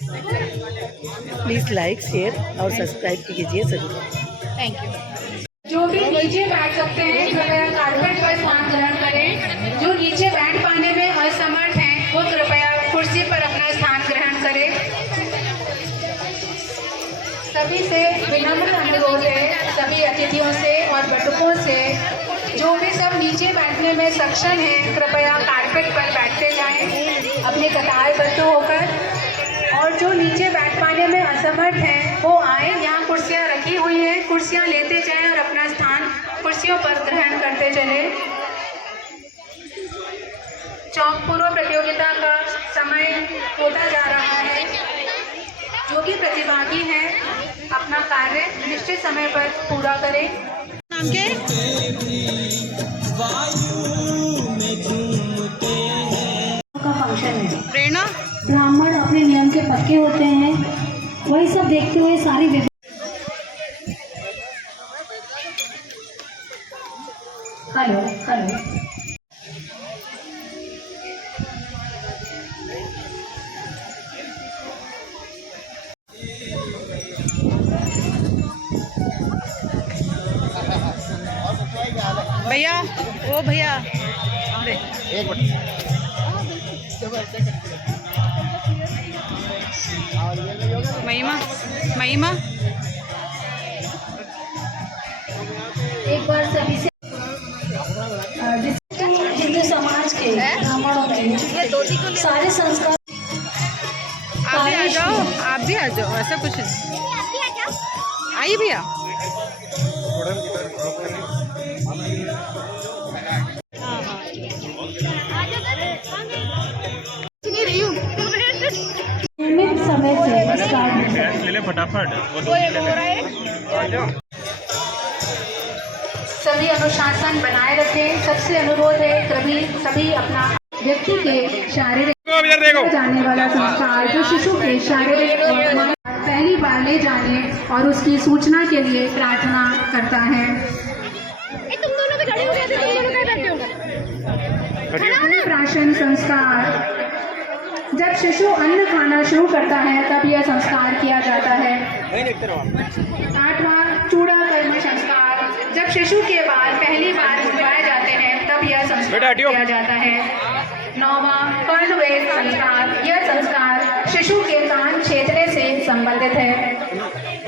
Please like share और subscribe कीजिए सभी। Thank you. जो भी नीचे बैठ सकते हैं कृपया कारपेट पर स्थान ग्रहण करें। जो नीचे बैठ पाने में असमर्थ हैं वो कृपया कुर्सी पर अपना स्थान ग्रहण करें। सभी से विनम्र अनुरोध है, सभी अतिथियों से और बटुकों से, जो भी सब नीचे बैठने में सक्षम हैं कृपया कारपेट पर बैठते जाएं अपने कतारबद्ध होकर। और जो नीचे बैठ पाने में असमर्थ हैं वो आए, यहाँ कुर्सियाँ रखी हुई हैं, कुर्सियाँ लेते जाएं और अपना स्थान कुर्सियों पर ग्रहण करते चले। चौक पूर्व प्रतियोगिता का समय होता जा रहा है। जो भी प्रतिभागी हैं अपना कार्य निश्चित समय पर पूरा करें। नाम के का फंक्शन है। प्रेरणा ब्राह्मण अपने नियम के पक्के होते हैं, वही सब देखते हुए सारी हेलो हेलो भैया, ओ भैया एक मिनट। महिमा महिमा एक बार सभी से हिंदू समाज के ब्राह्मणों में सारे संस्कार। आप भी आ जाओ, आप भी आ जाओ, ऐसा कुछ नहीं। आइए भैया। नियमित समय से स्टार्ट ले ले फटाफट। सभी अनुशासन बनाए रखें। सबसे अनुरोध है सभी अपना व्यक्ति के शारीरिक जाने वाला संस्कार जो शिशु के शारीरिक पहली बार ले जाने और उसकी सूचना के लिए प्रार्थना करता है। अन्नप्राशन संस्कार, जब शिशु अन्न खाना शुरू करता है तब यह संस्कार किया जाता है। 8वां चूड़ा कर्म संस्कार, जब शिशु के बाल पहली बार उगाए जाते हैं तब यह संस्कार किया जाता है। 9वां कर्णवेद संस्कार, यह संस्कार शिशु के कान छेदने से संबंधित है।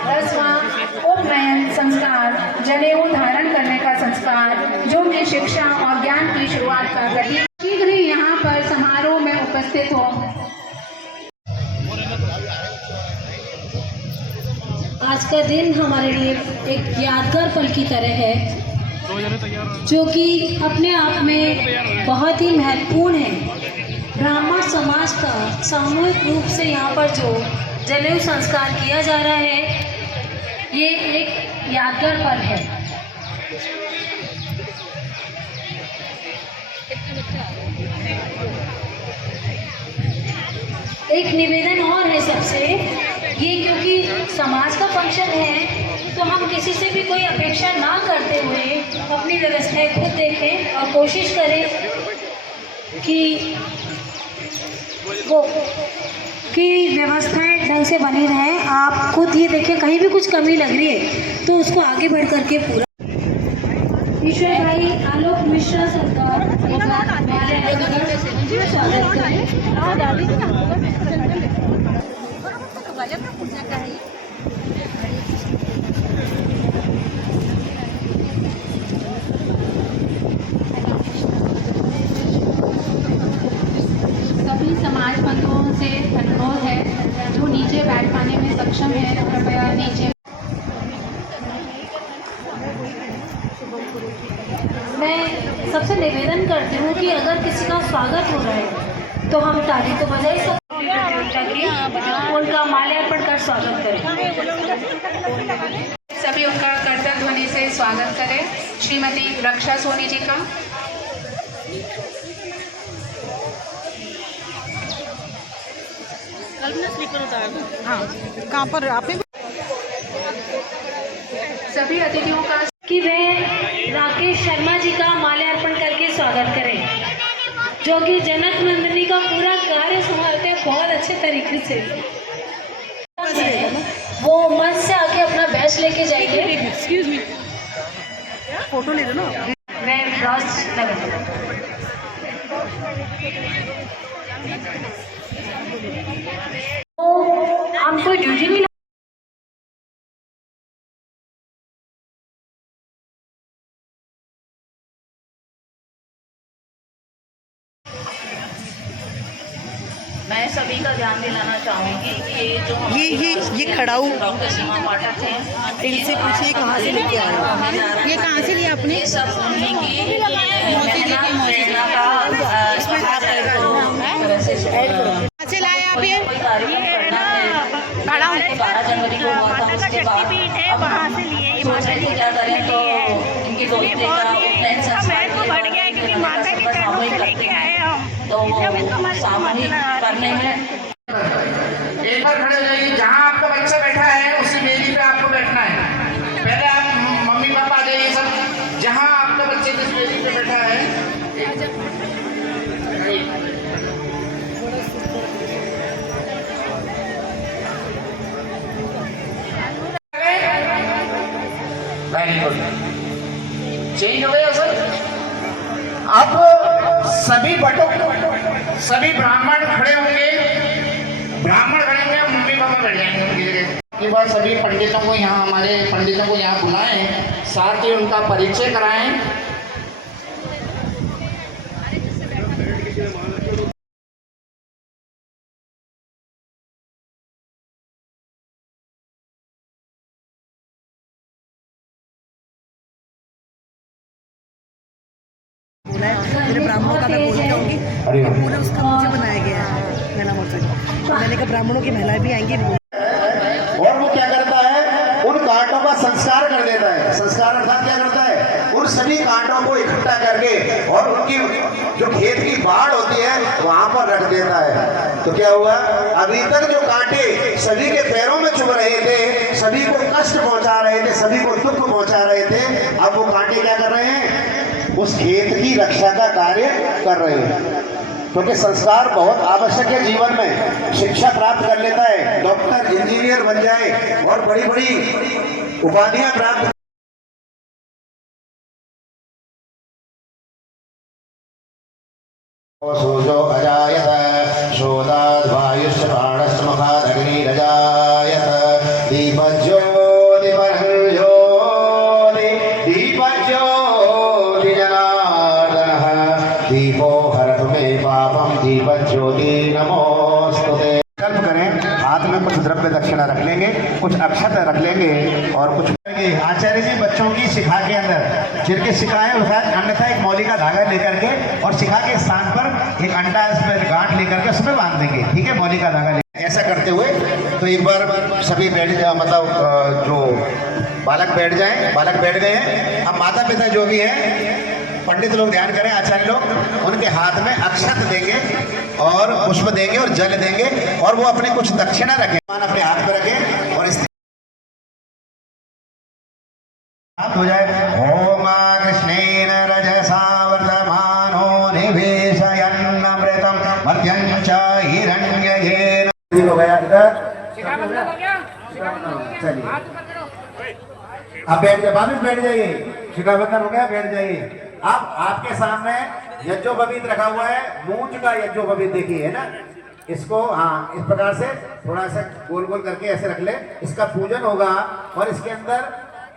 10वां उपनयन संस्कार, जनेऊ धारण करने का संस्कार जो कि शिक्षा और ज्ञान की शुरुआत का प्रतीक। शीघ्र ही यहाँ पर समारोह में उपस्थित हो। आज का दिन हमारे लिए एक यादगार पल की तरह है, जो कि अपने आप में बहुत ही महत्वपूर्ण है। ब्राह्मण समाज का सामूहिक रूप से यहाँ पर जो जनेऊ संस्कार किया जा रहा है, ये एक यादगार पल है। एक निवेदन और है सबसे, ये क्योंकि समाज का फंक्शन है तो हम किसी से भी कोई अपेक्षा ना करते हुए अपनी व्यवस्थाएं खुद देखें और कोशिश करें कि व्यवस्थाएं ढंग से बनी रहें। आप खुद ये देखें, कहीं भी कुछ कमी लग रही है तो उसको आगे बढ़ करके पूरा। ईश्वर भाई आलोक मिश्रा सरकार स्वागत करें। सभी समाज बंधुओं से अनुरोध है, जो नीचे बैठ पाने में सक्षम है कृपया नीचे। मैं सबसे निवेदन करती हूँ कि अगर किसी का स्वागत हो रहा है तो हम ताली तो बजा ही सकते हैं, उनका माल्यार्पण कर स्वागत करें। सभी उनका करतल ध्वनि से स्वागत करें। श्रीमती रक्षा सोनी जी का। हाँ, कहाँ पर आपने सभी अतिथियों का कि वे राकेश शर्मा जी का माल्यार्पण करके स्वागत करें, जो कि जनक नंदिनी का पूरा कार्य संभालते हैं बहुत अच्छे तरीके से। लेके जाएंगे। एक्सक्यूज मी, फोटो ले लो ना। रेड क्रॉस नगर। हमको ड्यूटी नहीं मैं सभी का ध्यान दिलाना चाहूँगी कि ये जो ये खड़ाऊ डॉक्टर सीमा पाठक हैं, इनसे पूछिए कहाँ से लेके आए हो? ये कहाँ से लिया आपने? ये सब उन्हीं की मौसी जी की मौसी जी। प्रेरणा का इस्तेमाल कहाँ से लाए आप ये? कोई कार्यक्रम करना है। 12 जनवरी को हुआ था, उसके बाद वहाँ से लिए ये सोच रहे थे क्या करें, तो इनकी दोस्ती का उपनयन संस्कार बढ़ गया है क्योंकि माता के चरणों से लेके आए हम। तो वो सामूहिक करने में एक बार खड़े हो जाइए। जहाँ आपका बच्चा बैठा है उसी मेज पे आपको बैठना है। पहले आप मम्मी पापा आ जाइए सब। जहाँ आपका बच्चे जिस मेज पे बैठा है वेरी गुड। चेंज हो गया सर। अब सभी सभी ब्राह्मण खड़े होंगे। ब्राह्मण खड़े होंगे, मम्मी पापा बैठ जाएंगे उनकी जगह। के बाद सभी पंडितों को यहाँ हमारे पंडितों को यहाँ बुलाएं, साथ ही उनका परिचय कराएं। मेरे ब्राह्मणों का मैं बोल के आऊँगी। पूरा उसका मुझे बनाया गया है महिला मोर्चा का। मैंने कहा ब्राह्मणों की महिलाएं भी आएंगी। और वो क्या करता है, उन कांटों का संस्कार कर देता है। संस्कार अर्थात क्या करता है, उन सभी कांटों को इकट्ठा करके और उनकी जो खेत की बाढ़ होती है वहां पर रख देता है। तो क्या हुआ, अभी तक जो कांटे सभी के पैरों में चुभ रहे थे, सभी को कष्ट पहुंचा रहे थे, सभी को दुख पहुंचा रहे थे, अब वो कांटे क्या कर रहे हैं, उस खेत की रक्षा का कार्य कर रहे हैं। क्योंकि संस्कार बहुत आवश्यक है जीवन में। शिक्षा प्राप्त कर लेता है, डॉक्टर इंजीनियर बन जाए और बड़ी बड़ी उपाधियां प्राप्त। सूर्यो अजायत शोधाद् वायुश्च प्राणश्च मुखाद् अग्निरजायत दीपज्योति परञ्ज्योति दीपज्योति जनार्दनः दीपो हरतु मे पापं दीपज्योति नमोस्तुते। संकल्प करें, हाथ में कुछ द्रव्य दक्षिणा रख लेंगे, कुछ अक्षत रख लेंगे और कुछ आचार्य जी बच्चों की शिखा के अंदर जिनके शिखाएं उठाए, अन्यथा एक मौली का धागा लेकर के और शिखा के स्थान पर एक अंडा इसमें गांठ लेकर के उसमें बांध देंगे। ठीक है, मौली का धागा ले। ऐसा करते हुए तो एक बार सभी बैठ जाए, मतलब जो बालक बैठ जाएं। बालक बैठ गए हैं। अब माता पिता जो भी हैं, पंडित लोग ध्यान करें, आचार्य लोग उनके हाथ में अक्षत देंगे और पुष्प देंगे और जल देंगे और वो अपने कुछ दक्षिणा रखें, अपने हाथ में रखें और इस हो जाए। ओम कृष्णेन रजसा वर्तमानो निवेशयन्नमृतं मध्यं च हिरण्ययेन। हो गया इधर। चलिए अब बैठ जाइए, वापिस बैठ जाइए। शिखाबंधन हो गया, बैठ जाइए। अब आपके सामने यज्ञोपवीत रखा हुआ है। मूंज का यज्ञोपवीत देखिए, है ना। इसको हाँ इस प्रकार से थोड़ा सा गोल गोल करके ऐसे रख ले। इसका पूजन होगा और इसके अंदर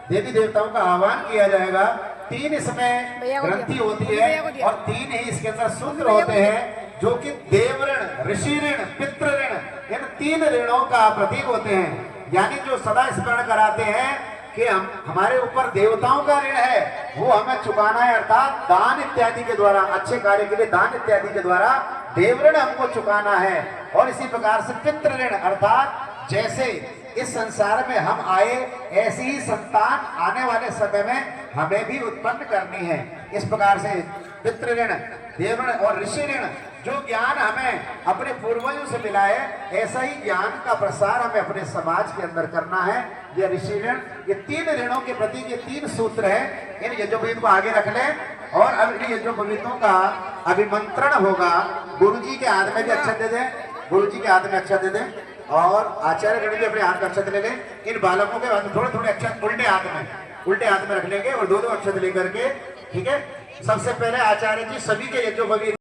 देवी देवताओं का आह्वान किया जाएगा। 3 इसमें ग्रंथि होती है और 3 ही इसके अंदर सूत्र होते हैं, जो कि देव ऋण, ऋषि ऋण, पितृ ऋण, इन 3 ऋणों का प्रतीक होते हैं। यानी जो सदा स्मरण कराते हैं कि हमारे ऊपर देवताओं का ऋण है, वो हमें चुकाना है। अर्थात दान इत्यादि के द्वारा, अच्छे कार्य के लिए दान इत्यादि के द्वारा देव ऋण हमको चुकाना है। और इसी प्रकार से पितृ ऋण, अर्थात जैसे इस संसार में हम आए, ऐसी ही संतान आने वाले समय में हमें भी उत्पन्न करनी है। इस प्रकार से पितृ ऋण, देव ऋण और ऋषि ऋण, जो ज्ञान हमें अपने पूर्वजों से मिला है, ऐसा ही ज्ञान का प्रसार हमें अपने समाज के अंदर करना है। ये ऋषि ऋण, ये 3 ऋणों के प्रति ये 3 सूत्र हैं। इन यज्ञोपवीत को आगे रख लें और अब इन यज्ञोपवीतों का अभिमंत्रण होगा। गुरु जी के हाथ में भी अच्छा दे दें, गुरु जी के हाथ में अच्छा दे दें और आचार्य गण जी अपने हाथ में अक्षत ले लें। इन बालकों के हाथ में थोड़े थोड़े अक्षत उल्टे हाथ में रख लेंगे और दो दो अक्षत लेकर के, ठीक है। सबसे पहले आचार्य जी सभी के यज्ञोपवीत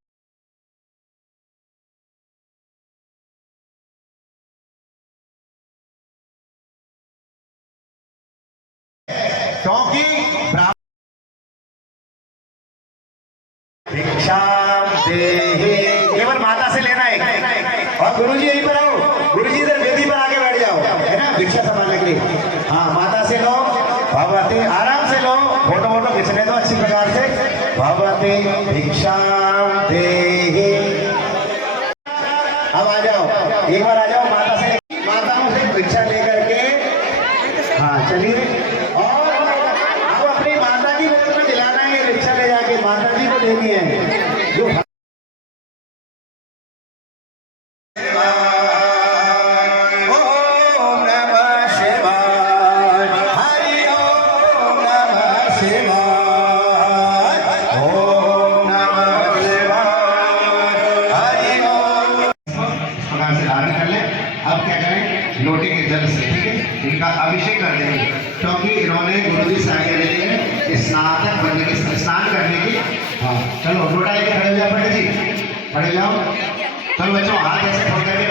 क्योंकि भिक्षा देहि केवल माता से लेना है। और गुरुजी यहीं पर आओ, गुरुजी इधर वेदी पर आके बैठ जाओ, है ना, भिक्षा संभालने के लिए। हाँ, माता से लो, भगवती आराम से लो, फोटो वोटो खींचने दो अच्छी प्रकार से। भगवती भिक्षा देहि। अब आ जाओ, एक बार आ जाओ, माताओं से भिक्षा लेकर के। हाँ चलिए, और अब अपनी माता की गोद में दिलाना है, भिक्षा ले जाके माता जी को देनी है। जो ओम नमः शिवाय, हरि ओम नमः शिवाय, ओम नमः शिवाय, हरि ओम। इस प्रकार से धारण कर ले। अब क्या करें, लोटे के जल से, ठीक है, इनका अभिषेक कर देंगे, क्योंकि इन्होंने गुरुजी से आगे ले लिए स्नातक बनने की, स्नान करने की। हाँ चलो, लोटा लेके खड़े हो जाओ पंडित जी, खड़े हो जाओ। चलो बच्चों, हाथ ऐसे पकड़ के